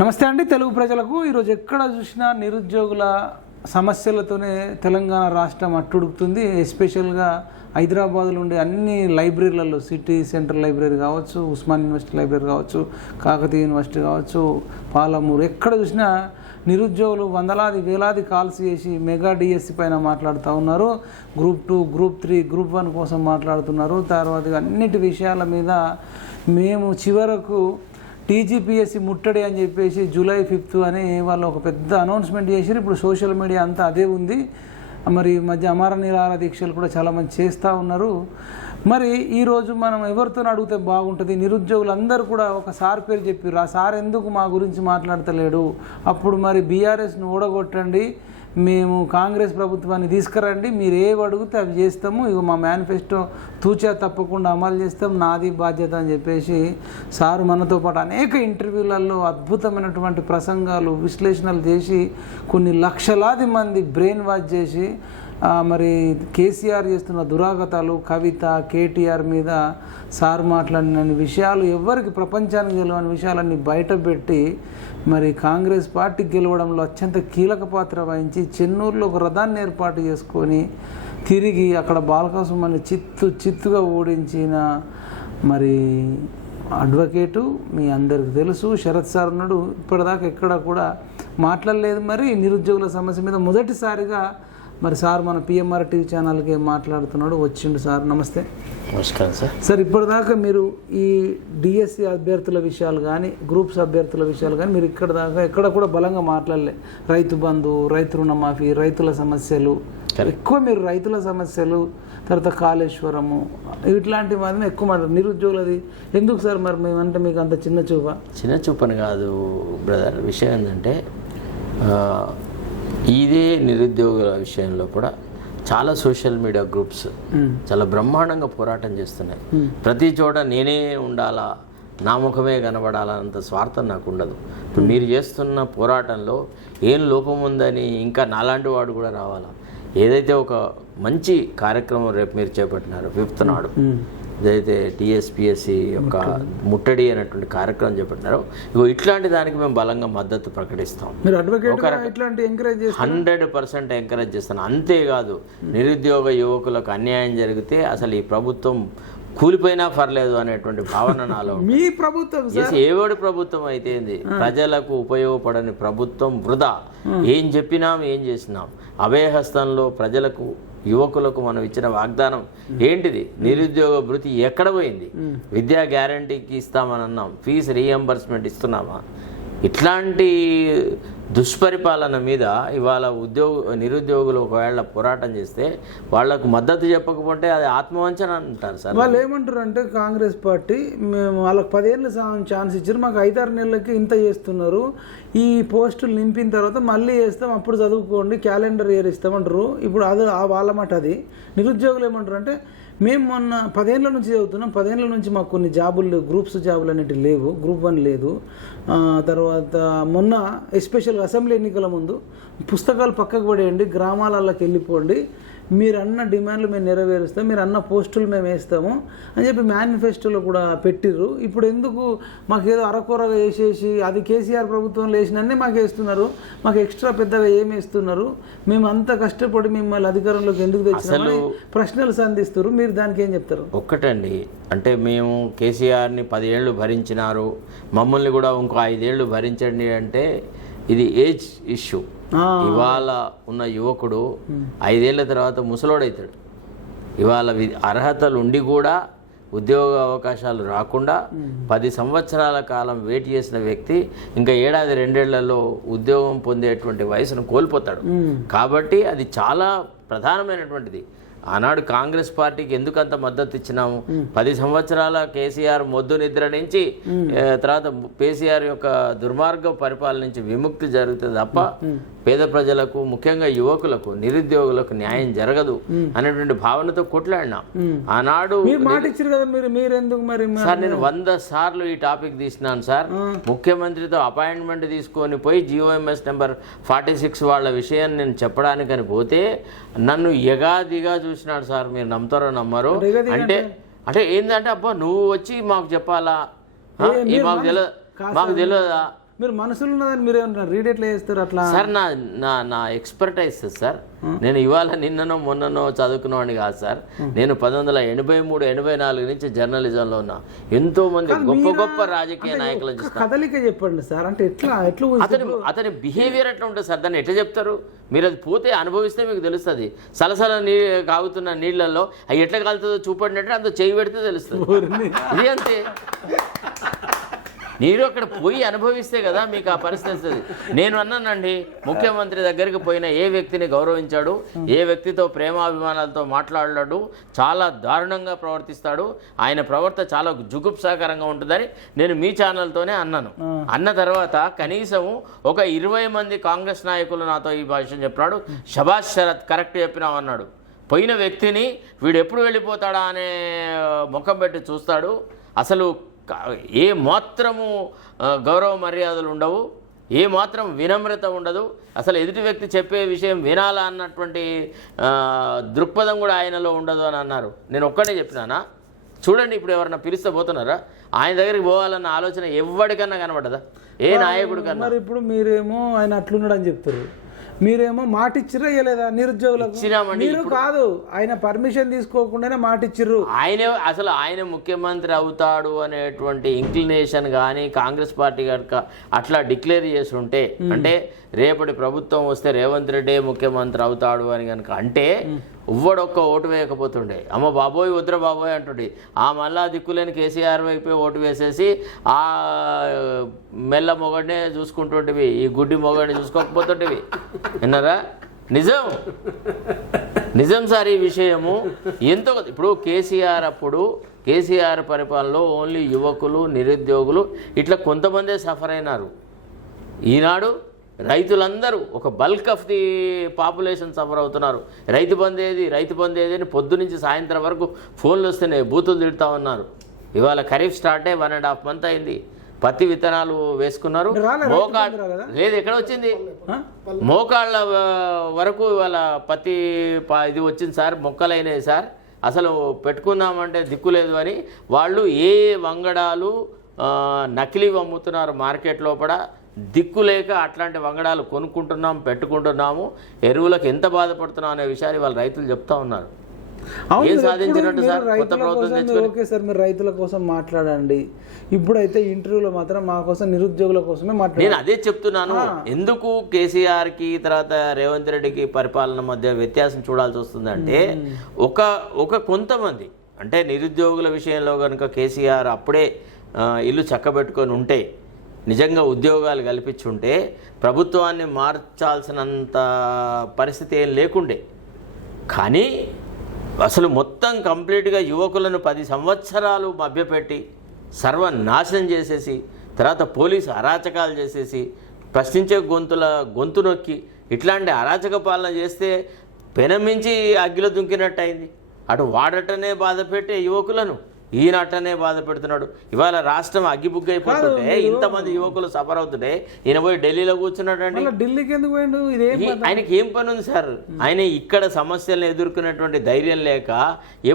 నమస్తే అండి తెలుగు ప్రజలకు. ఈరోజు ఎక్కడ చూసినా నిరుద్యోగుల సమస్యలతోనే తెలంగాణ రాష్ట్రం అట్టుడుకుతుంది ఎస్పెషల్గా హైదరాబాద్లో ఉండే అన్ని లైబ్రరీలలో సిటీ సెంట్రల్ లైబ్రరీ కావచ్చు ఉస్మాన్ యూనివర్సిటీ లైబ్రరీ కావచ్చు కాకతీయ యూనివర్సిటీ కావచ్చు పాలమూరు ఎక్కడ చూసినా నిరుద్యోగులు వందలాది వేలాది కాల్స్ చేసి మెగా డిఎస్సి పైన మాట్లాడుతూ ఉన్నారు. Group two group three group one కోసం మాట్లాడుతున్నారు. తర్వాత అన్నిటి విషయాల మీద మేము చివరకు టీజీపీఎస్సీ ముట్టడి అని చెప్పేసి జూలై ఫిఫ్త్ అని వాళ్ళు ఒక పెద్ద అనౌన్స్మెంట్ చేశారు. ఇప్పుడు సోషల్ మీడియా అంతా అదే ఉంది. మరి ఈ మధ్య అమర నిరాహార దీక్షలు కూడా చాలామంది చేస్తూ ఉన్నారు. మరి ఈరోజు మనం ఎవరితో అడిగితే బాగుంటుంది? నిరుద్యోగులందరూ కూడా ఒక సార్ పేరు చెప్పారు ఆ సార్ ఎందుకు మా గురించి మాట్లాడతలేడు? అప్పుడు మరి బీఆర్ఎస్ను ఓడగొట్టండి. మేము కాంగ్రెస్ ప్రభుత్వాన్ని తీసుకురండి మీరు ఏ అడిగితే అవి చేస్తాము. ఇక మా మేనిఫెస్టో తూచా తప్పకుండా అమలు చేస్తాం నాది బాధ్యత అని చెప్పేసి సారు మనతో పాటు అనేక ఇంటర్వ్యూలలో అద్భుతమైనటువంటి ప్రసంగాలు విశ్లేషణలు చేసి కొన్ని లక్షలాది మంది బ్రెయిన్ వాష్ చేసి మరి కేసీఆర్ చేస్తున్న దురాగతాలు కవిత కేటీఆర్ మీద సార్ మాట్లాడిన విషయాలు ఎవరికి ప్రపంచానికి గెలవని విషయాలన్నీ బయటపెట్టి మరి కాంగ్రెస్ పార్టీ గెలవడంలో అత్యంత కీలక పాత్ర వహించి చెన్నూరులో ఒక రథాన్ని ఏర్పాటు చేసుకొని తిరిగి అక్కడ బాలకసుమని చిత్తు చిత్తుగా ఓడించిన మరి అడ్వకేటు మీ అందరికి తెలుసు. శరత్ సార్ ఉన్నాడు. ఇప్పటిదాకా ఎక్కడ కూడా మాట్లాడలేదు. మరి నిరుద్యోగుల సమస్య మీద మొదటిసారిగా మరి సార్ మన పిఎంఆర్ టీవీ ఛానల్కి మాట్లాడుతున్నాడు వచ్చిండు సార్. నమస్తే. నమస్కారం సార్. సార్ ఇప్పటిదాకా మీరు ఈ డిఎస్సి అభ్యర్థుల విషయాలు కానీ గ్రూప్స్ అభ్యర్థుల విషయాలు కానీ మీరు ఇక్కడ దాకా ఎక్కడ కూడా బలంగా మాట్లాడలే. రైతు బంధు రైతు రుణమాఫీ రైతుల సమస్యలు ఎక్కువ మీరు రైతుల సమస్యలు తర్వాత కాళేశ్వరము ఇట్లాంటి వాటిని ఎక్కువ మాట్లాడారు నిరుద్యోగులది. ఎందుకు సార్ మరి మేమంటే మీకు అంత చిన్న చూపా? చిన్న చూపని కాదు బ్రదర్. విషయం ఏంటంటే ఇదే నిరుద్యోగుల విషయంలో కూడా చాలా సోషల్ మీడియా గ్రూప్స్ చాలా బ్రహ్మాండంగా పోరాటం చేస్తున్నాయి. ప్రతి చోట నేనే ఉండాలా నా ముఖమే కనబడాలన్నంత స్వార్థం నాకు ఉండదు. ఇప్పుడు మీరు చేస్తున్న పోరాటంలో ఏం లోపం ఉందని ఇంకా నాలాంటి వాడు కూడా రావాలా? ఏదైతే ఒక మంచి కార్యక్రమం రేపు మీరు చేపట్టినారో ఫిఫ్త్ నాడు ఏదైతే టీఎస్పిఎస్సి యొక్క ముట్టడి. అనేటువంటి కార్యక్రమం చేపట్టినారో ఇగో ఇట్లాంటి దానికి మేము బలంగా మద్దతు ప్రకటిస్తాం. మీరు అడ్వకేట్ హండ్రెడ్ పర్సెంట్ ఎంకరేజ్ చేస్తాను. అంతేకాదు నిరుద్యోగ యువకులకు అన్యాయం జరిగితే అసలు ఈ ప్రభుత్వం కూలిపోయినా పర్లేదు అనేటువంటి భావన నాలో. మీ ప్రభుత్వం ఏవాడి ప్రభుత్వం అయితే ఏంది? ప్రజలకు ఉపయోగపడని ప్రభుత్వం వృధా. ఏం చెప్పినాం ఏం చేసినాం? అభయహస్తంలో ప్రజలకు యువకులకు మనం ఇచ్చిన వాగ్దానం ఏంటిది? నిరుద్యోగ భృతి ఎక్కడ పోయింది? విద్యా గ్యారంటీకి ఇస్తామని అన్నాం. ఫీజు రీఎంబర్స్మెంట్ ఇస్తున్నామా? ఇట్లాంటి దుష్పరిపాలన మీద ఇవాళ ఉద్యోగ నిరుద్యోగులు ఒకవేళ పోరాటం చేస్తే వాళ్ళకు మద్దతు చెప్పకపోతే అది ఆత్మవంచన అంటారు సార్. వాళ్ళు ఏమంటారు అంటే కాంగ్రెస్ పార్టీ మేము వాళ్ళకి పదేళ్ళు ఛాన్స్ ఇచ్చారు మాకు ఐదారు నెలలకి ఇంత చేస్తున్నారు. ఈ పోస్టులు నింపిన తర్వాత మళ్ళీ చేస్తాం అప్పుడు చదువుకోండి క్యాలెండర్ ఇయర్ ఇస్తామంటారు. ఇప్పుడు అది ఆ వాళ్ళ మాట అది. నిరుద్యోగులు ఏమంటారు అంటే మేము మొన్న పదేళ్ళ నుంచి చదువుతున్నాం. పదేళ్ళ నుంచి మాకు కొన్ని జాబులు గ్రూప్స్ జాబులు అనేవి లేవు. గ్రూప్ వన్ లేదు. తర్వాత మొన్న ఎస్పెషల్ అసెంబ్లీ ఎన్నికల ముందు పుస్తకాలు పక్కకు పడేయండి గ్రామాలలోకి వెళ్ళిపోండి. మీరు అన్న డిమాండ్లు మేము నెరవేరుస్తాం మీరు అన్న పోస్టులు మేము వేస్తాము అని చెప్పి మేనిఫెస్టోలో కూడా పెట్టిర్రు. ఇప్పుడు ఎందుకు మాకు ఏదో అరకొరగా వేసేసి అది కేసీఆర్ ప్రభుత్వంలో వేసినన్నే మాకు వేస్తున్నారు. మాకు ఎక్స్ట్రా పెద్దగా ఏమి వేస్తున్నారు? మేము అంత కష్టపడి మిమ్మల్ని అధికారంలోకి ఎందుకు తెచ్చినామని ప్రశ్నలు సంధిస్తారు మీరు దానికి ఏం చెప్తారు? ఒక్కటండి. అంటే మేము కేసీఆర్ని పదేళ్ళు భరించినారు. మమ్మల్ని కూడా ఇంకో ఐదేళ్ళు భరించండి అంటే ఇది ఏజ్ ఇష్యూ. ఇవాళ ఉన్న యువకుడు ఐదేళ్ళ తర్వాత ముసలోడవుతాడు ఇవాళ అర్హతలు ఉండి కూడా ఉద్యోగ అవకాశాలు రాకుండా పది సంవత్సరాల కాలం వెయిట్ చేసిన వ్యక్తి ఇంకా ఏడాది రెండేళ్ళలో ఉద్యోగం పొందేటువంటి వయసును కోల్పోతాడు. కాబట్టి అది చాలా ప్రధానమైనటువంటిది. ఆనాడు కాంగ్రెస్ పార్టీకి ఎందుకు అంత మద్దతు ఇచ్చినాము? పది సంవత్సరాల కేసీఆర్ మొద్దు నిద్ర నుంచి తర్వాత కేసీఆర్ యొక్క దుర్మార్గ పరిపాలన నుంచి విముక్తి జరుగుతుంది తప్ప పేద ప్రజలకు ముఖ్యంగా యువకులకు నిరుద్యోగులకు న్యాయం జరగదు అనేటువంటి భావనతో కొట్లాడినాం. ఆనాడు సార్ నేను వంద సార్లు ఈ టాపిక్ తీసినాను సార్. ముఖ్యమంత్రితో అపాయింట్మెంట్ తీసుకొని పోయి జియోఎంఎస్ నెంబర్ ఫార్టీ సిక్స్ వాళ్ళ విషయం నేను చెప్పడానికని పోతే నన్ను ఎగాదిగా చూసినాడు సార్ మీరు నమ్ముతారో నమ్మరు. అంటే అంటే? ఏంటంటే అబ్బా నువ్వు వచ్చి మాకు చెప్పాలా? మాకు తెలియదు మాకు తెలియదా మీరు మనసులో ఉన్నదని మీరు ఏమన్నా రీడ్ ఎట్లా చేస్తారు అట్లా? సార్ నా నా నా ఎక్స్పర్టైజ్ సార్. నేను ఇవాళ నిన్ననో మొన్ననో చదువుకున్నవాడిని కాదు సార్. నేను పంతొమ్మిది వందల ఎనభై మూడు ఎనభై నాలుగు నుంచి జర్నలిజంలో ఉన్నా. ఎంతో మంది గొప్ప గొప్ప రాజకీయ నాయకులను చూస్తాను కదలిక చెప్పండి సార్. అంటే ఎట్లా ఎట్లా అతని అతని బిహేవియర్ ఎట్లా ఉంటుంది సార్? దాన్ని ఎట్లా చెప్తారు? మీరు అది పోతే అనుభవిస్తే మీకు తెలుస్తుంది. సలసల నీ కాగుతున్న నీళ్ళల్లో అవి ఎట్లా కాలుతుందో చూపడినట్టు అంత చేయి పెడితే తెలుస్తుంది. ఇది అంతే. మీరు అక్కడ పోయి అనుభవిస్తే కదా మీకు ఆ పరిస్థితి వస్తుంది. నేను అన్నానండి ముఖ్యమంత్రి దగ్గరికి పోయిన ఏ వ్యక్తిని గౌరవించాడు ఏ వ్యక్తితో ప్రేమాభిమానాలతో మాట్లాడాడు చాలా దారుణంగా ప్రవర్తిస్తాడు ఆయన ప్రవర్తన చాలా జుగుప్సాకరంగా ఉంటుందని నేను మీ ఛానల్తోనే అన్నాను. అన్న తర్వాత కనీసం ఒక ఇరవై మంది కాంగ్రెస్ నాయకులు నాతో ఈ విషయం చెప్పినాడు. శభాష్ శరత్ కరెక్ట్ చెప్పినావు అన్నాడు. పోయిన వ్యక్తిని వీడు ఎప్పుడు వెళ్ళిపోతాడా అనే ముఖం పెట్టి చూస్తాడు. అసలు ఏ మాత్రము గౌరవ మర్యాదలు ఉండవు ఏ మాత్రం వినమ్రత ఉండదు. అసలు ఎదుటి వ్యక్తి చెప్పే విషయం వినాలా అన్నటువంటి దృక్పథం కూడా ఆయనలో ఉండదు అని అన్నారు. నేను ఒక్కడే చెప్పినానా? చూడండి ఇప్పుడు ఎవరన్నా పిలిస్తే పోతున్నారా? ఆయన దగ్గరికి పోవాలన్న ఆలోచన ఎవరికన్నా కనబడదా? ఏ నాయకుడు కన్నా ఇప్పుడు మీరేమో ఆయన అట్లున్నాడు అని చెప్తారు. మీరేమో మాట ఇచ్చిరా ఇవ్వలేదా నిరుద్యోగులకు మీరు కాదు ఆయన పర్మిషన్ తీసుకోకుండానే మాట ఇచ్చిర్రు ఆయనే అసలు ఆయన ముఖ్యమంత్రి అవుతాడు అనేటువంటి ఇంక్లినేషన్ కానీ కాంగ్రెస్ పార్టీ కనుక అట్లా డిక్లేర్ చేసి ఉంటే అంటే రేపటి ప్రభుత్వం వస్తే రేవంత్ రెడ్డి ముఖ్యమంత్రి అవుతాడు అని కనుక అంటే ఉవ్వడొక్క ఓటు వేయకపోతుండే. అమ్మ బాబోయ్ వద్ర బాబోయ్ అంటుండే. ఆ మళ్ళా దిక్కులేని కేసీఆర్ వైపే ఓటు వేసేసి ఆ మెల్ల మొగడినే చూసుకుంటుంటివి. ఈ గుడ్డి మొగడిని చూసుకోకపోతుంటివి. విన్నారా? నిజం. నిజం సార్ ఈ విషయము. ఎంతో ఇప్పుడు కేసీఆర్ అప్పుడు కేసీఆర్ పరిపాలనలో ఓన్లీ యువకులు నిరుద్యోగులు ఇట్లా కొంతమందే సఫర్ అయినారు. ఈనాడు రైతులందరూ ఒక bulk of the population suffer అవుతున్నారు. రైతు బంద్ ఏది? రైతు బంద్ ఏది అని పొద్దు నుంచి సాయంత్రం వరకు ఫోన్లు వస్తున్నాయి బూతులు తిడుతూ ఉన్నారు. ఇవాళ ఖరీఫ్ స్టార్ట్ అయ్యి వన్ అండ్ హాఫ్ మంత్ అయింది. పత్తి విత్తనాలు వేసుకున్నారు. రాలే, రైతు మోకా బంధు రాలేదా? లేదు ఎక్కడ వచ్చింది? మోకాళ్ళ వరకు ఇవాళ పత్తి ఇది వచ్చింది సార్ మొక్కలైనవి సార్. అసలు పెట్టుకుందామంటే దిక్కు లేదు అని వాళ్ళు ఏ వంగడాలు ఆ, నకిలీవి అమ్ముతున్నారు మార్కెట్ లోపల. దిక్కు లేక అట్లాంటి వంగడాలు కొనుక్కుంటున్నాం పెట్టుకుంటున్నాము ఎరువులకు ఎంత బాధపడుతున్నాం అనే విషయాన్ని వాళ్ళ రైతులు చెప్తా ఉన్నారు. ఓకే సార్ మీరు రైతుల కోసం మాట్లాడండి. ఇప్పుడైతే ఇంటర్వ్యూలో మాత్రం మా కోసం నిరుద్యోగుల కోసమే మాట్లాడారు. నేను అదే చెప్తున్నాను. ఎందుకు కేసీఆర్కి తర్వాత రేవంత్ రెడ్డికి పరిపాలన మధ్య వ్యత్యాసం చూడాల్సి వస్తుందంటే ఒక ఒక కొంతమంది అంటే నిరుద్యోగుల విషయంలో కనుక కేసీఆర్ అప్పుడే ఇల్లు చక్కబెట్టుకొని ఉంటే నిజంగా ఉద్యోగాలు కల్పించుంటే ప్రభుత్వాన్ని మార్చాల్సినంత పరిస్థితి ఏం లేకుండే. కానీ అసలు మొత్తం కంప్లీట్గా యువకులను పది సంవత్సరాలు మభ్యపెట్టి సర్వనాశనం చేసేసి తర్వాత పోలీసు అరాచకాలు చేసేసి ప్రశ్నించే గొంతుల గొంతు నొక్కి ఇట్లాంటి అరాచక పాలన చేస్తే పెనమించి అగ్గిలో దుంకినట్టు అయింది అటు వాడటనే బాధపెట్టే యువకులను. యువకులను ఈయనట్టనే బాధ పెడుతున్నాడు ఇవాళ రాష్ట్రం అగ్గిబుగ్గైపోతుంటే ఇంతమంది యువకులు సఫర్ అవుతుంటే ఈయన పోయి ఢిల్లీలో కూర్చున్నాడండి. మళ్ళీ ఢిల్లీకి ఎందుకు పోయిండు ఆయనకి ఏం పని ఉంది సార్? ఆయన ఇక్కడ సమస్యలను ఎదుర్కొనేటువంటి ధైర్యం లేక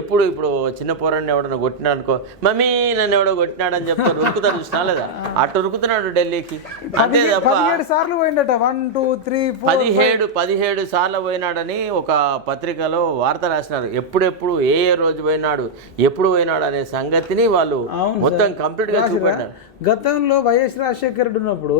ఎప్పుడు ఇప్పుడు చిన్న పోరాన్ని ఎవడన్నా కొట్టినాడు అనుకో మమ్మీ నన్ను ఎవడో కొట్టినాడని చెప్తా ఉరుకుతా చూసినా లేదా? అటు ఉరుకుతున్నాడు ఢిల్లీకి. అంతే తప్ప సార్లు పోయిండట. వన్ టూ త్రీ ఫోర్ పదిహేడు పదిహేడు సార్లు పోయినాడని ఒక పత్రికలో వార్త రాసినారు. ఎప్పుడెప్పుడు ఏ ఏ రోజు పోయినాడు ఎప్పుడు పోయినాడు అనే సంగతిని వాళ్ళు మొత్తం కంప్లీట్గా చూపెట్టారు గతంలో వైఎస్ రాజశేఖర రెడ్డి ఉన్నప్పుడు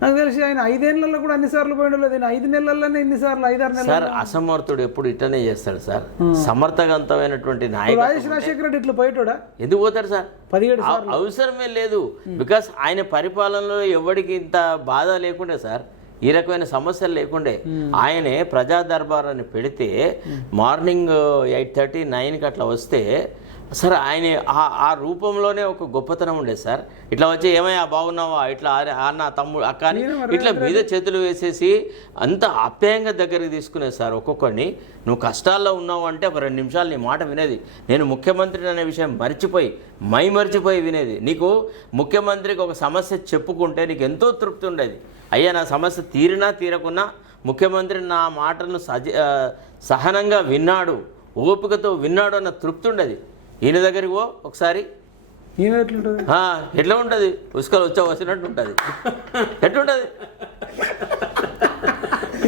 నాకు తెలిసి ఆయన ఐదేళ్ళలో కూడా అన్ని సార్లు పోయిండు లేదు. ఐదు నెలల్లోనే ఇన్ని సార్లు ఐదారు నెలలు సార్ అసమర్థుడు ఎప్పుడు ఇట్టనే చేస్తాడు సార్. సమర్థవంతమైనటువంటి నాయకుడు వైఎస్ రాజశేఖర రెడ్డి ఇట్లా పోయేటోడా? ఎందుకు పోతారు సార్? పదిహేడు అవ- అవసరమే లేదు. బికాస్ ఆయన పరిపాలనలో ఎవరికి ఇంత బాధ లేకుండే సార్. ఈ రకమైన సమస్యలు లేకుండే. ఆయనే ప్రజా దర్బార్ అని పెడితే మార్నింగ్ ఎయిట్ థర్టీ నైన్కి అట్లా వస్తే సార్ ఆయన ఆ ఆ రూపంలోనే ఒక గొప్పతనం ఉండేది సార్. ఇట్లా వచ్చి ఏమయ్యా బాగున్నావా? ఇట్లా అన్న తమ్ముడు అక్క అని ఇట్లా మీద చేతులు వేసేసి అంత ఆప్యాయంగా దగ్గరికి తీసుకునేది సార్ ఒక్కొక్కరిని నువ్వు కష్టాల్లో ఉన్నావు అంటే ఒక రెండు నిమిషాలు నీ మాట వినేది. నేను ముఖ్యమంత్రిని అనే విషయం మర్చిపోయి మై మర్చిపోయి వినేది. నీకు ముఖ్యమంత్రికి ఒక సమస్య చెప్పుకుంటే నీకు ఎంతో తృప్తి ఉండేది. అయ్యా నా సమస్య తీరినా తీరకున్నా ముఖ్యమంత్రి నా మాటలను ఆ, సహనంగా విన్నాడు ఓపికతో విన్నాడు అన్న తృప్తి ఉండేది. ఈయన దగ్గరికి పో ఒకసారి. ఎట్లా ఉంటుంది? ఉసుకలు వచ్చా వచ్చినట్టు ఉంటుంది. ఎట్లుంటుంది?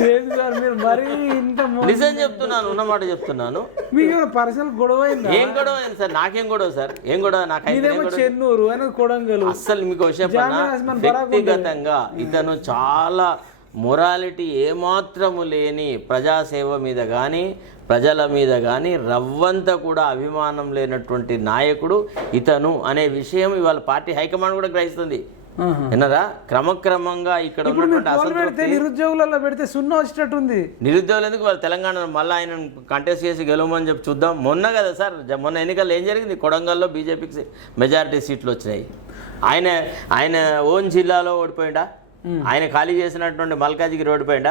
ఏంటి సార్ మీరు మరీ ఇంత నిజం చెప్తున్నాను ఉన్నమాట చెప్తున్నాను. మీకు పర్సనల్ గొడవ అయిందా ఏం గొడవ అయింది సార్? నాకేం గొడవ సార్? ఏం గొడవ? చెన్నూరు ఆయన కొడంగలు. అస్సలు మీకు విషయం వ్యక్తిగతంగా ఇతను చాలా మొరాలిటీ ఏమాత్రము లేని ప్రజాసేవ మీద కానీ ప్రజల మీద కానీ రవ్వంత కూడా అభిమానం లేనటువంటి నాయకుడు ఇతను అనే విషయం ఇవాళ పార్టీ హైకమాండ్ కూడా గ్రహిస్తుంది. విన్నరా? క్రమక్రమంగా ఇక్కడ ఉన్నటువంటి నిరుద్యోగులలో పెడితే సున్నా వచ్చేటట్టుంది నిరుద్యోగులు ఎందుకు వాళ్ళు తెలంగాణ మళ్ళీ ఆయన కంటెస్ట్ చేసి గెలవమని చెప్పి చూద్దాం. మొన్న కదా సార్ మొన్న ఎన్నికల్లో ఏం జరిగింది? కొడంగల్లో బీజేపీకి మెజారిటీ సీట్లు వచ్చినాయి. ఆయన ఆయన ఓన్ జిల్లాలో ఓడిపోయిండా? ఆయన ఖాళీ చేసినటువంటి మల్కాజికి రోడ్డు పైన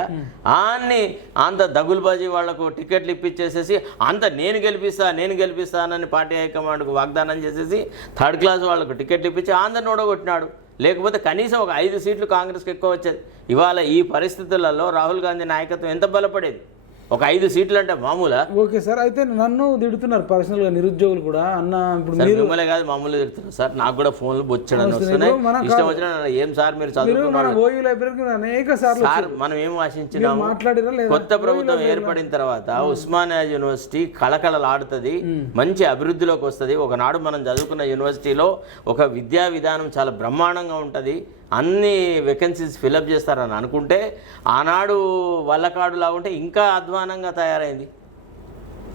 ఆన్ని అంత దగుల్బాజీ వాళ్ళకు టికెట్లు ఇప్పించేసేసి అంత నేను గెలిపిస్తా నేను గెలిపిస్తానని పార్టీ హైకమాండ్కు వాగ్దానం చేసేసి థర్డ్ క్లాస్ వాళ్ళకు టికెట్లు ఇప్పించి ఆంధ్రని ఓడగొట్టినాడు. లేకపోతే కనీసం ఒక ఐదు సీట్లు కాంగ్రెస్కి ఎక్కువ వచ్చేది. ఇవాళ ఈ పరిస్థితులలో రాహుల్ గాంధీ నాయకత్వం ఎంత బలపడేది? ఒక ఐదు సీట్లు అంటే మామూలా? ఓకే సార్ అయితే నన్ను తిడుతున్నారు పర్సనల్గా నిరుద్యోగులు కూడా. అన్న ఇప్పుడు మిమ్మల్ని కాదు మామూలు తిడుతున్నారు. సార్ నాకు కూడా ఫోన్లు బొచ్చడని వస్తున్నాయి. ఇష్టం వచ్చిన ఏం సార్ మీరు చదువుకున్నారు అనేక సార్ మనం ఏం ఆశించినాము? కొత్త ప్రభుత్వం ఏర్పడిన తర్వాత ఉస్మానియా యూనివర్సిటీ కళకళలాడుతుంది మంచి అభివృద్ధిలోకి వస్తుంది. ఒకనాడు మనం చదువుకున్న యూనివర్సిటీలో ఒక విద్యా విధానం చాలా బ్రహ్మాండంగా ఉంటుంది. అన్ని వేకెన్సీస్ ఫిలప్ చేస్తారని అనుకుంటే ఆనాడు వల్లకాడులా ఉంటే ఇంకా అధ్వానంగా తయారైంది.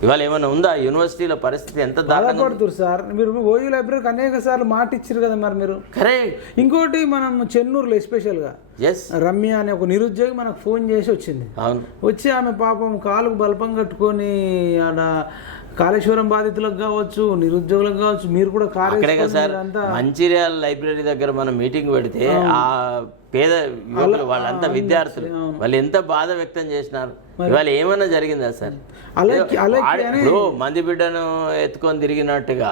ఇవాళ ఏమైనా ఉందా? యూనివర్సిటీల పరిస్థితి ఎంత? బాధపడుతున్నారు సార్ మీరు ఓయూ లైబ్రరీకి అనేక సార్లు మాట ఇచ్చారు కదా మరి మీరు. కరెక్ట్ ఇంకోటి మనం చెన్నూరులో ఎస్పెషల్గా ఎస్ రమ్య అనే ఒక నిరుద్యోగి మనకు ఫోన్ చేసి వచ్చింది. అవును. వచ్చి ఆమె పాపం కాలుకు బల్పం కట్టుకొని ఆడ కాళేశ్వరం బాధితులకు కావచ్చు నిరుద్యోగులకు కావచ్చు మీరు కూడా అక్కడే కదా సార్. మంచిర్యాల లైబ్రరీ దగ్గర మనం మీటింగ్ పెడితే ఆ పేద యువకులు వాళ్ళంతా విద్యార్థులు వాళ్ళు ఎంత బాధ వ్యక్తం చేసినారు. ఇవాళ ఏమన్నా జరిగిందా సార్? ఇప్పుడు మంది బిడ్డను ఎత్తుకొని తిరిగినట్టుగా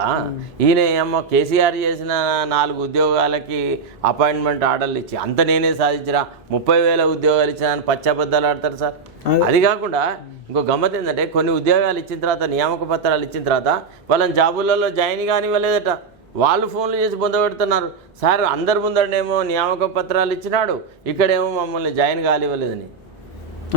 ఈయన ఏమో కేసీఆర్ చేసిన నాలుగు ఉద్యోగాలకి అపాయింట్మెంట్ ఆర్డర్లు ఇచ్చి అంత నేనే సాధించరా ముప్పై వేల ఉద్యోగాలు ఇచ్చిన అని పచ్చబద్దాలు ఆడతారు సార్. అది. కాకుండా ఇంకో గమ్మత్ ఏంటంటే కొన్ని ఉద్యోగాలు ఇచ్చిన తర్వాత నియామక పత్రాలు ఇచ్చిన తర్వాత వాళ్ళని జాబులలో జాయిన్ కానివ్వలేదట. వాళ్ళు ఫోన్లు చేసి పొందబెడుతున్నారు సార్ అందరి ముందరనేమో నియామక పత్రాలు ఇచ్చినాడు. ఇక్కడేమో మమ్మల్ని జాయిన్ కానివ్వలేదని.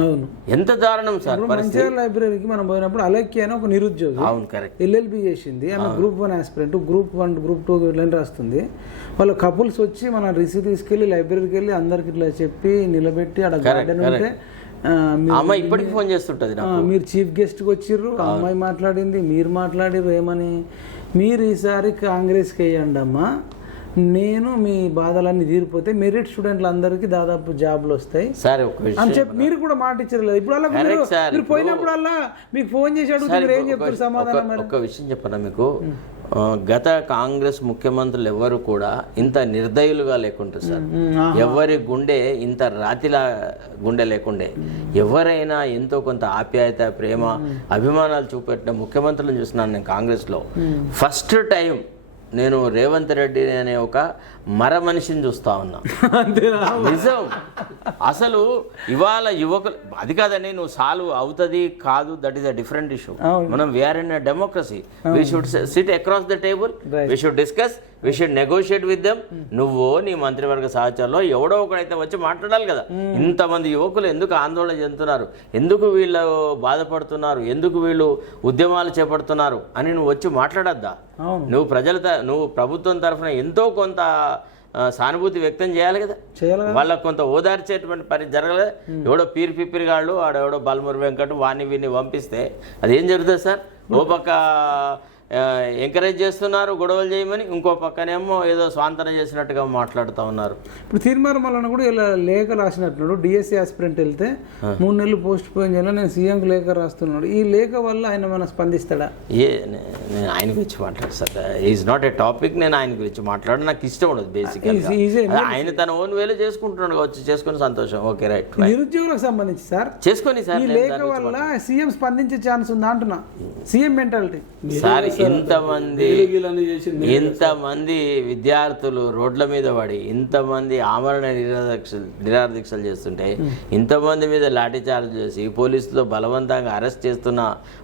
అవును. ఎంత దారుణం సార్ మంచిర్యాల లైబ్రరీకి మనం పోయినప్పుడు అలక్కి అని ఒక నిరుద్యోగి అవును కరెక్ట్. ఎల్ఎల్బి చేసింది. ఆమె group one aspirant group one group two ఇట్లా రాస్తుంది. వాళ్ళ కపుల్స్ వచ్చి మన రిసీవ్ తీసుకెళ్ళి లైబ్రరీకి వెళ్ళి అందరికి ఇట్లా చెప్పి నిలబెట్టి ఆడ గార్డెన్ ఉంటే అమ్మాయి ఇప్పటికీ ఫోన్ చేస్తుంటది మీరు చీఫ్ గెస్ట్కి వచ్చిర్రు అమ్మాయి మాట్లాడింది మీరు మాట్లాడిర్రు ఏమని? మీరు ఈసారి కాంగ్రెస్కి వేయండి అమ్మా నేను మీ బాధలన్నీ తీరిపోతే మెరిట్ స్టూడెంట్లు అందరికీ దాదాపు జాబ్లు వస్తాయి. సార్ ఒక విషయం అని చెప్పి మీరు కూడా మాట ఇచ్చారు లేదు ఇప్పుడు అలా మీరు. మీరు పోయినప్పుడల్లా మీకు ఫోన్ చేసి అడుగుతే మీరు ఏం చెప్తారు సమాధానం ఒక విషయం చెప్పనా మీకు? గత కాంగ్రెస్ ముఖ్యమంత్రులు ఎవరు కూడా ఇంత నిర్దయులుగా లేకుంటారు సార్. ఎవరి గుండె ఇంత రాతిలా గుండె లేకుండే. ఎవరైనా ఎంతో కొంత ఆప్యాయత ప్రేమ అభిమానాలు చూపెట్టిన ముఖ్యమంత్రులను చూస్తున్నాను నేను కాంగ్రెస్లో. ఫస్ట్ టైం నేను రేవంత్ రెడ్డి అనే ఒక మర మనిషిని చూస్తా ఉన్నా. నిజం. అసలు ఇవాళ యువకులు అది కాదండి నువ్వు సాల్వ్ అవుతుంది కాదు that is a different issue. మనం we are in democracy we should sit across the table. We should discuss we should negotiate with them నువ్వు నీ మంత్రివర్గ సహచరులో ఎవడో ఒకడైతే వచ్చి మాట్లాడాలి కదా. ఇంతమంది యువకులు ఎందుకు ఆందోళన చెందుతున్నారు? ఎందుకు వీళ్ళు బాధపడుతున్నారు? ఎందుకు వీళ్ళు ఉద్యమాలు చేపడుతున్నారు? అని నువ్వు వచ్చి మాట్లాడద్దా? నువ్వు ప్రజల నువ్వు ప్రభుత్వం తరఫున ఎంతో కొంత సానుభూతి వ్యక్తం చేయాలి కదా. వాళ్ళకు కొంత ఓదార్చేటువంటి పని జరగలేదు ఎవడో పీరు పిప్పిరిగాళ్ళు ఆడెవడో బల్మురు వెంకట్ వాణ్ణి వీడిని పంపిస్తే అది ఏం జరుగుతుంది సార్? ఓ పక్క ఎంకరేజ్ చేస్తున్నారు గొడవలు చేయమని ఇంకో పక్కనేమో ఏదో స్వాంతన చేసినట్టుగా మాట్లాడుతూ ఉన్నారు. ఇప్పుడు తీర్మానం కూడా ఇలా లేఖ రాసినట్టున్నాడు డిఎస్సి ఆస్పిరెంట్ వెళ్తే మూడు నెలలు పోస్ట్ పోయిన చేయాలి నేను సీఎంకి లేఖ రాస్తున్నాడు. ఈ లేఖ వల్ల ఆయన మన స్పందిస్తాడా? ఏ నేను ఆయన గురించి మాట్లాడు sir. Is not a topic నేను ఆయన గురించి మాట్లాడడం నాకు ఇష్టం ఉండదు బేసిక్. ఆయన తన ఓన్ వేలో చేసుకుంటున్నాడు వచ్చి చేసుకుని సంతోషం. ఓకే రైట్ నిరుద్యోగులకు సంబంధించి సార్ చేసుకొని సార్ లేఖ వల్ల సీఎం స్పందించే ఛాన్స్ ఉందా అంటున్నా. సీఎం మెంటాలిటీ సార్ ఇంతమంది ఇంతమంది విద్యార్థులు రోడ్ల మీద పడి ఇంతమంది ఆమరణ నిరాదీక్షలు నిరాదీక్షలు చేస్తుంటే ఇంతమంది మీద లాఠీ చార్జ్ చేసి పోలీసులు బలవంతంగా అరెస్ట్ చేస్తున్న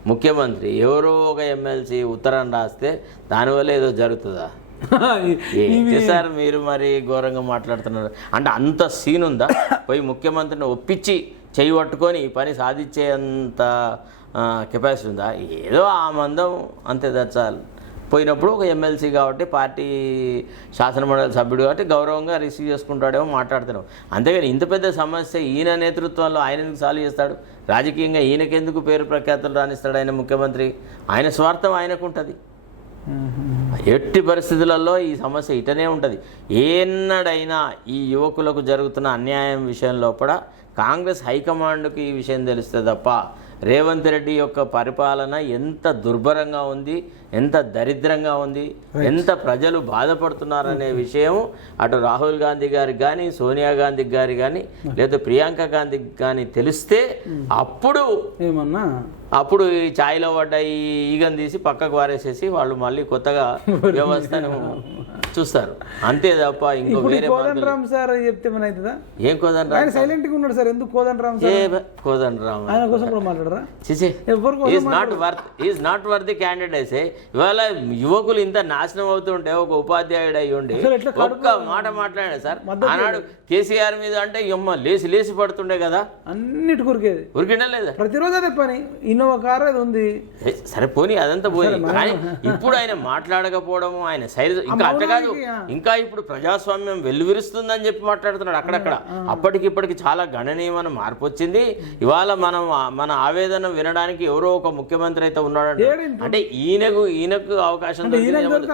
ముఖ్యమంత్రి ఎవరో ఒక ఎమ్మెల్సీ ఉత్తరం రాస్తే దానివల్ల ఏదో జరుగుతుందా? సార్ మీరు మరి ఘోరంగా మాట్లాడుతున్నారు? అంటే అంత సీన్ ఉందా పోయి ముఖ్యమంత్రిని ఒప్పించి చేయి పట్టుకొని ఈ పని సాధించేంత కెపాసిటీ ఉందా? ఏదో ఆ మందం. అంతే దచ్చాలి పోయినప్పుడు ఒక ఎమ్మెల్సీ కాబట్టి పార్టీ శాసనమండలి సభ్యుడు కాబట్టి గౌరవంగా రిసీవ్ చేసుకుంటాడేమో మాట్లాడుతున్నాం. అంతేగాని ఇంత పెద్ద సమస్య ఈయన నేతృత్వంలో ఆయన ఎందుకు సాల్వ్ చేస్తాడు? రాజకీయంగా ఈయనకెందుకు పేరు ప్రఖ్యాతులు రాణిస్తాడు ఆయన ముఖ్యమంత్రి? ఆయన స్వార్థం ఆయనకు ఉంటుంది ఎట్టి పరిస్థితులలో ఈ సమస్య ఇటనే ఉంటుంది. ఎన్నడైనా ఈ యువకులకు జరుగుతున్న అన్యాయం విషయంలో కూడా కాంగ్రెస్ హైకమాండ్కి ఈ విషయం తెలిస్తే తప్ప రేవంత్ రెడ్డి యొక్క పరిపాలన ఎంత దుర్భరంగా ఉంది ఎంత దరిద్రంగా ఉంది ఎంత ప్రజలు బాధపడుతున్నారనే విషయం అటు రాహుల్ గాంధీ గారికి కానీ సోనియా గాంధీ గారి కానీ లేదా ప్రియాంక గాంధీకి కానీ తెలిస్తే అప్పుడు ఏమన్నా అప్పుడు ఈ ఛాయ్లో పడ్డ ఈ ఈగను తీసి పక్కకు వారేసేసి వాళ్ళు మళ్ళీ కొత్తగా వ్యవస్థను చూస్తారు. అంతే తప్ప ఇంకో వేరే కోదండ రామ్ సార్ చెప్తే మన అవుతుందా ఏం కోదండ ఆయన సైలెంట్గా ఉన్నాడు సార్. ఎందుకు కోదండ రామ్ ఏ రామ ఆయన కోసం కూడా మాట్లాడరా? చిచి is not worth is not worth the candidates ఇవాళ యువకులు ఇంత నాశనం అవుతుంటే ఒక ఉపాధ్యాయుడు అయి ఉండి ఒక్క మాట మాట్లాడాడు సార్. ఆనాడు కేసీఆర్ మీద అంటే ఎమ్మ లేచి లేచి పడుతుండే కదా. అన్నిటి కొరికేది. ఉరికినా లేదా ప్రతిరోజు అదే పని. Innova car? అది ఉంది. సరే పోనీ అదంతా పోయి కానీ ఇప్పుడు ఆయన మాట్లాడకపోవడము ఆయన శైలి ఇంకా అట్ట కాదు. ఇంకా ఇప్పుడు ప్రజాస్వామ్యం వెల్లువిరుస్తుందని చెప్పి మాట్లాడుతున్నాడు అక్కడక్కడ అప్పటికి ఇప్పటికి చాలా గణనీయమైన మార్పు వచ్చింది. ఇవాళ మనం మన ఆవేదన వినడానికి ఎవరో ఒక ముఖ్యమంత్రి అయితే ఉన్నాడు? అంటే ఈయనకు ఈయనకు అవకాశం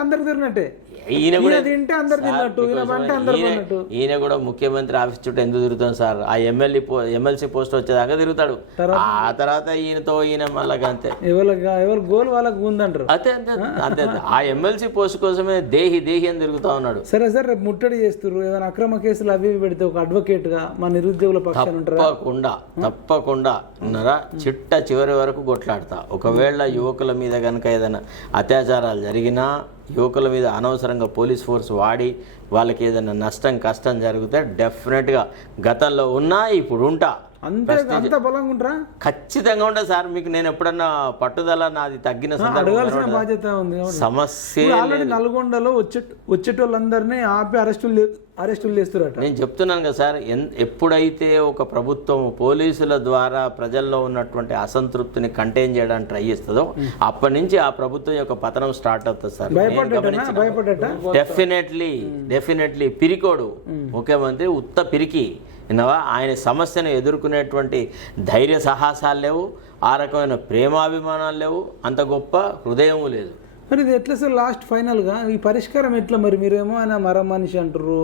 అందరికి ఈయన కూడా తింటే అందరు తిన్నట్టు ఈయన కూడా ముఖ్యమంత్రి ఆఫీస్ చుట్టూ ఎందుకు తిరుగుతాం సార్? ఆ ఎమ్మెల్యే ఎమ్మెల్సీ పోస్ట్ వచ్చేదాకా తిరుగుతాడు. ఆ తర్వాత ఈయనతో ఈయన మళ్ళా అంతే ఎవరి గోల్ వాళ్ళకి ఉందంటారు? అంతే అంతే అంతే. ఆ? ఎమ్మెల్సీ పోస్ట్ కోసమే దేహి దేహి అని తిరుగుతా ఉన్నాడు. సరే సార్ రేపు ముట్టడి చేస్తారు ఏదైనా అక్రమ కేసులు అవి పెడితే ఒక అడ్వకేట్గా మా నిరుద్యోగుల పక్షాన తప్పకుండా తప్పకుండా ఉన్నారా? చిట్ట చివరి వరకు కొట్లాడతా. ఒకవేళ యువకుల మీద కనుక ఏదైనా అత్యాచారాలు జరిగినా యువకుల మీద అనవసరంగా పోలీస్ ఫోర్స్ వాడి వాళ్ళకి ఏదైనా నష్టం కష్టం జరిగితే డెఫినెట్గా గతంలో ఉన్నా ఇప్పుడు ఉంటా. అంతే బలంగా ఉంటారా ఖచ్చితంగా ఉండదు సార్ మీకు నేను ఎప్పుడన్నా పట్టుదల నాది తగ్గిన అడగాల్సిన? బాధ్యత ఉంది సమస్య ఆల్రెడీ నల్గొండలో వచ్చే వచ్చేటోళ్ళందరినీ ఆపి అరెస్టులు అరెస్టులు చేస్తారట. నేను చెప్తున్నాను కదా సార్ ఎన్- ఎప్పుడైతే ఒక ప్రభుత్వం పోలీసుల ద్వారా ప్రజల్లో ఉన్నటువంటి అసంతృప్తిని కంటైన్ చేయడానికి ట్రై చేస్తుందో అప్పటి నుంచి ఆ ప్రభుత్వం యొక్క పతనం స్టార్ట్ అవుతుంది సార్. Definitely definitely పిరికోడు. ముఖ్యమంత్రి ఉత్త పిరికి. విన్నావా? ఆయన సమస్యను ఎదుర్కొనేటువంటి ధైర్య సాహసాలు లేవు ఆ రకమైన ప్రేమాభిమానాలు లేవు అంత గొప్ప హృదయము లేదు. మరి ఇది ఎట్లా సార్ లాస్ట్ ఫైనల్గా ఈ పరిష్కారం ఎట్లా మరి? మీరేమో ఆయన మర మనిషి అంటారు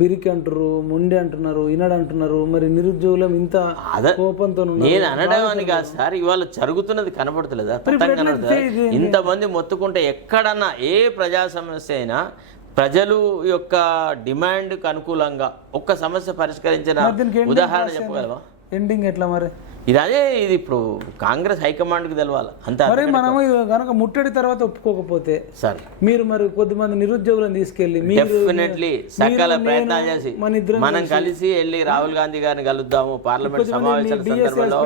పిరికి అంటారు ముండి అంటున్నారు ఈనాడు అంటున్నారు మరి నిరుద్యోగులం ఇంత కోపంతో. నేను అనడం అని కాదు సార్ ఇవాళ జరుగుతున్నది కనబడతలేదా? ఇంతమంది మొత్తుకుంటే ఎక్కడన్నా ఏ ప్రజా సమస్య అయినా ప్రజలు యొక్క డిమాండ్కి అనుకూలంగా ఒక్క సమస్య పరిష్కరించిన ఉదాహరణ. చెప్పగలవా? ఎండింగ్ ఎట్లా మరి? ఇది అదే ఇది ఇప్పుడు కాంగ్రెస్ హైకమాండ్కి తెలవాలి. అంతే మరి మనము ఇది కనుక ముట్టడి తర్వాత ఒప్పుకోకపోతే సార్. మీరు మరి కొద్దిమంది నిరుద్యోగులను తీసుకెళ్ళి డెఫినెట్లీ సకల ప్రయత్నాలు చేసి మన మనం కలిసి వెళ్ళి రాహుల్ గాంధీ గారిని కలుద్దాము పార్లమెంట్ సమావేశాల సందర్భంలో.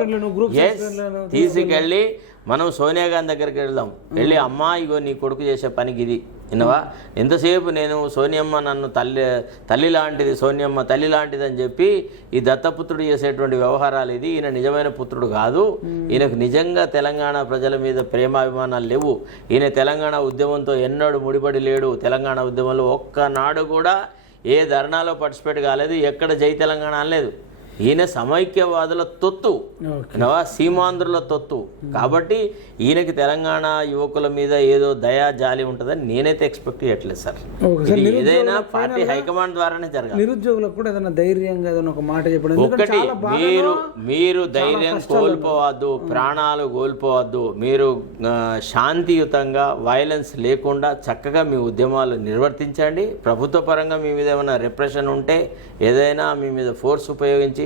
తీసుకెళ్ళి మనం సోనియా గాంధీ దగ్గరికి వెళ్దాం. వెళ్ళి అమ్మా ఇగో నీ కొడుకు చేసే పనికి ఇది. విన్నవా? ఎంతసేపు నేను సోనియమ్మ నన్ను తల్లి తల్లి లాంటిది సోనియమ్మ తల్లి లాంటిది అని చెప్పి ఈ దత్తపుత్రుడు చేసేటువంటి వ్యవహారాలు ఇది. ఈయన నిజమైన పుత్రుడు కాదు. ఈయనకు నిజంగా తెలంగాణ ప్రజల మీద ప్రేమాభిమానాలు లేవు. ఈయన తెలంగాణ ఉద్యమంతో ఎన్నడూ ముడిపడి లేడు. తెలంగాణ ఉద్యమంలో ఒక్కనాడు కూడా ఏ ధర్నాలో పార్టిసిపేట్ కాలేదు. ఎక్కడ జై తెలంగాణ అనలేదు. ఈయన సమైక్యవాదుల తొత్తు. సీమాంధ్రుల తొత్తు. కాబట్టి ఈయనకి తెలంగాణ యువకుల మీద ఏదో దయా జాలి ఉంటుందని నేనైతే ఎక్స్పెక్ట్ చేయట్లేదు సార్. ఏదైనా పార్టీ హైకమాండ్ ద్వారానే జరగాలి. నిరుద్యోగులకు కూడా ఏదైనా ధైర్యంగా ఏదైనా ఒక మాట చెప్పడం ఒకటి మీరు మీరు ధైర్యం కోల్పోవద్దు ప్రాణాలు కోల్పోవద్దు మీరు శాంతియుతంగా వైలెన్స్ లేకుండా చక్కగా మీ ఉద్యమాలు నిర్వర్తించండి. ప్రభుత్వ పరంగా మీ మీద ఏమైనా రిప్రెషన్ ఉంటే ఏదైనా మీ మీద ఫోర్స్ ఉపయోగించి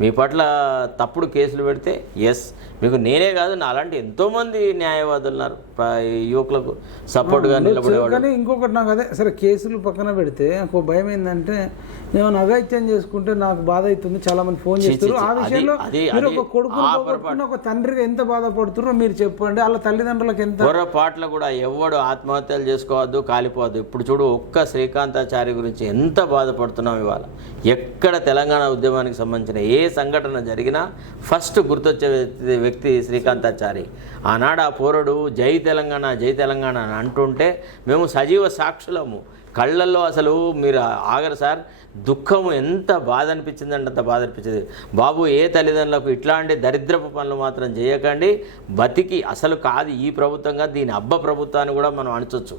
మీ పట్ల తప్పుడు కేసులు పెడితే ఎస్ మీకు నేనే కాదు నా అలాంటి ఎంతోమంది న్యాయవాదులు ఉన్నారు. యువకులకు సపోర్ట్గా నిలబడేవాడు. కానీ ఇంకొకటి నాకు అదే సరే కేసులు పక్కన పెడితే ఒక భయం ఏంటంటే నేను అఘాయిత్యం చేసుకుంటే నాకు బాధ అవుతుంది చాలా మంది ఫోన్ చేస్తారు. ఆ విషయంలో ఒక కొడుకు ఒక తండ్రిగా ఎంత బాధపడుతున్నారో మీరు చెప్పండి. వాళ్ళ తల్లిదండ్రులకు ఎంత పొరపాట్ల కూడా ఎవడు ఆత్మహత్యలు చేసుకోవద్దు కాలిపోవద్దు. ఇప్పుడు చూడు ఒక్క శ్రీకాంతాచారి గురించి ఎంత బాధపడుతున్నాం ఇవాళ. ఎక్కడ తెలంగాణ ఉద్యమానికి సంబంధించిన ఏ సంఘటన జరిగినా ఫస్ట్ గుర్తొచ్చే వ్యక్తి- వ్యక్తి శ్రీకాంతాచారి. ఆనాడు ఆ పోరుడు జై తెలంగాణ జై తెలంగాణ అని అంటుంటే మేము సజీవ సాక్షులము. కళ్ళల్లో అసలు మీరు ఆగరు సార్. దుఃఖం ఎంత బాధ అనిపించిందంటే అంత బాధ అనిపించింది. బాబు ఏ తల్లిదండ్రులకు ఇట్లాంటి దరిద్రపు పనులు మాత్రం చేయకండి. బతికి అసలు కాదు ఈ ప్రభుత్వంగా దీని అబ్బ ప్రభుత్వాన్ని కూడా మనం అణచొచ్చు.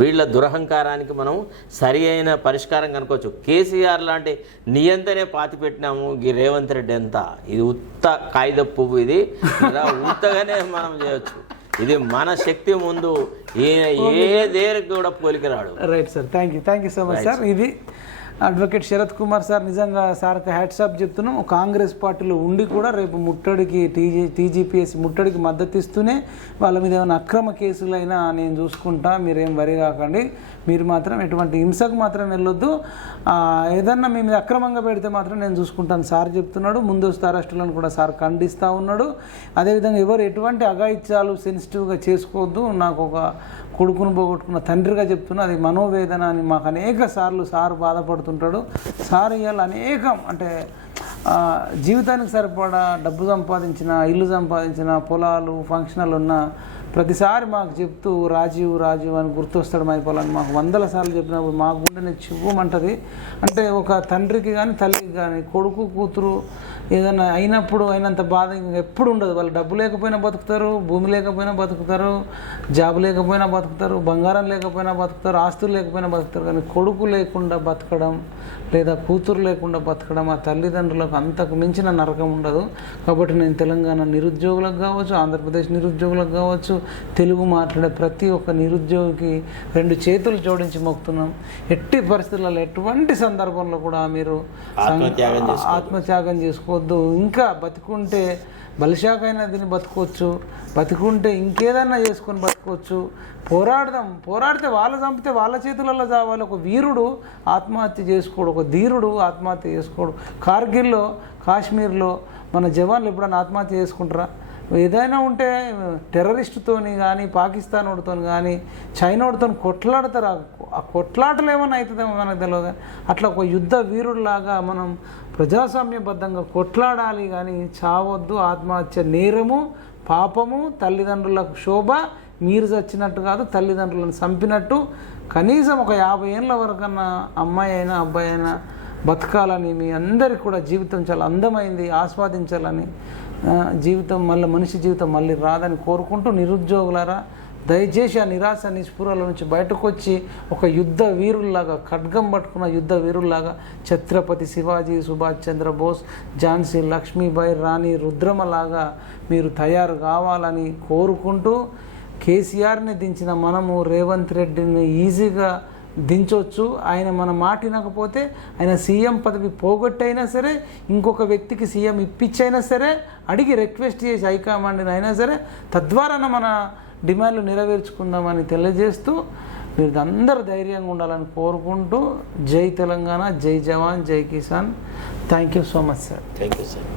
వీళ్ళ దురహంకారానికి మనం సరి అయిన పరిష్కారం కనుకోవచ్చు కేసీఆర్ లాంటి నియంతనే పాతి పెట్టినాము ఈ రేవంత్ రెడ్డి ఎంత ఇది ఉత్త కాగిత పువ్వు ఇది. ఇలా ఉత్తగానే మనం చేయొచ్చు. ఇది మన శక్తి ముందు. ఏ దేనికి కూడా పోలికరాడు. Right sir. Thank you thank you so much sir. ఇది అడ్వకేట్ శరత్ కుమార్ సార్ నిజంగా సార్కి హ్యాట్సాప్ చెప్తున్నాం. కాంగ్రెస్ పార్టీలో ఉండి కూడా రేపు ముట్టడికి టీజీ టీజీపీఎస్ ముట్టడికి మద్దతు ఇస్తూనే వాళ్ళ మీద ఏమైనా అక్రమ కేసులైనా నేను చూసుకుంటా మీరేం వరి కాకండి. మీరు మాత్రం ఎటువంటి హింసకు మాత్రం వెళ్ళొద్దు. ఏదన్నా మీ మీద అక్రమంగా పెడితే మాత్రం నేను చూసుకుంటాను. సార్ చెప్తున్నాడు ముందస్తు అరెస్టులను కూడా సార్ ఖండిస్తూ ఉన్నాడు. అదేవిధంగా ఎవరు ఎటువంటి అఘాయిత్యాలు సెన్సిటివ్గా చేసుకోవద్దు. నాకు ఒక కొడుకును పోగొట్టుకున్న తండ్రిగా చెప్తున్నా అది మనోవేదన అని మాకు అనేక సార్లు సార్ పడుతుంటాడు సార్ ఇవాళ అనేకం అంటే జీవితానికి సరిపడా డబ్బు సంపాదించిన ఇల్లు సంపాదించిన పొలాలు ఫంక్షన్లు ఉన్న ప్రతిసారి మాకు చెప్తూ రాజీవ్ రాజీవ్ అని గుర్తొస్తాడు మైపోలని మాకు వందల సార్లు చెప్పినప్పుడు మా గుండెని చివ్వమంటది. అంటే ఒక తండ్రికి కానీ తల్లికి కానీ కొడుకు కూతురు ఏదైనా అయినప్పుడు అయినంత బాధ ఎప్పుడు ఉండదు. వాళ్ళు డబ్బు లేకపోయినా బతుకుతారు భూమి లేకపోయినా బతుకుతారు జాబ్ లేకపోయినా బతుకుతారు బంగారం లేకపోయినా బతుకుతారు ఆస్తులు లేకపోయినా బతుకుతారు. కానీ కొడుకు లేకుండా బతకడం లేదా కూతురు లేకుండా బతకడం ఆ తల్లిదండ్రులకు అంతకు మించిన నరకం ఉండదు. కాబట్టి నేను తెలంగాణ నిరుద్యోగులకు కావచ్చు ఆంధ్రప్రదేశ్ నిరుద్యోగులకు కావచ్చు తెలుగు మాట్లాడే ప్రతి ఒక్క నిరుద్యోగికి రెండు చేతులు జోడించి మొక్కుతున్నాం. ఎట్టి పరిస్థితులలో ఎటువంటి సందర్భంలో కూడా మీరు ఆత్మత్యాగం చేసుకోవద్దు. ఇంకా బతికుంటే బలిశాఖైనా తిని బతుకోవచ్చు. బతికుంటే ఇంకేదన్నా చేసుకొని బతుకోవచ్చు. పోరాడదాం. పోరాడితే వాళ్ళు చంపితే వాళ్ళ చేతులలో చావాలి. ఒక వీరుడు ఆత్మహత్య చేసుకోడు. ఒక ధీరుడు ఆత్మహత్య చేసుకోడు. కార్గిల్లో కాశ్మీర్లో మన జవాన్లు ఎప్పుడైనా ఆత్మహత్య చేసుకుంటారా? ఏదైనా ఉంటే టెర్రరిస్టుతోని కానీ పాకిస్తాన్ వాడితో కానీ చైనా వాడితో కొట్లాడతారు ఆ- కొట్లాటలు ఏమైనా అవుతుందేమో మనకు తెలియదు అట్లా ఒక యుద్ధ వీరుడిలాగా మనం ప్రజాస్వామ్యబద్ధంగా కొట్లాడాలి కానీ చావద్దు. ఆత్మహత్య నేరము పాపము తల్లిదండ్రులకు శోభ. మీరు చచ్చినట్టు కాదు తల్లిదండ్రులను చంపినట్టు. కనీసం ఒక యాభై ఏళ్ళ వరకన్నా అమ్మాయి అయినా అబ్బాయి అయినా బతకాలని మీ అందరికి కూడా జీవితం చాలా అందమైంది ఆస్వాదించాలని. జీవితం మళ్ళీ మనిషి జీవితం మళ్ళీ రాదని కోరుకుంటూ నిరుద్యోగులారా దయచేసి ఆ నిరాశ నిస్ఫురాల నుంచి బయటకు వచ్చి ఒక యుద్ధ వీరుల్లాగా ఖడ్గం పట్టుకున్న యుద్ధ వీరుల్లాగా ఛత్రపతి శివాజీ సుభాష్ చంద్రబోస్ ఝాన్సీ లక్ష్మీబాయి రాణి రుద్రమలాగా మీరు తయారు కావాలని కోరుకుంటూ కేసీఆర్ని దించిన మనము రేవంత్ రెడ్డిని ఈజీగా దించవచ్చు ఆయన మన మాట వినకపోతే ఆయన సీఎం పదవి పోగొట్టైనా సరే ఇంకొక వ్యక్తికి సీఎం ఇప్పించైనా సరే అడిగి రిక్వెస్ట్ చేసి హైకమాండ్ని అయినా సరే తద్వారా మన డిమాండ్లు నెరవేర్చుకుందామని తెలియజేస్తూ మీరు అందరూ ధైర్యంగా ఉండాలని కోరుకుంటూ జై తెలంగాణ జై జవాన్ జై Kisan. Thank you so much sir. Thank you sir.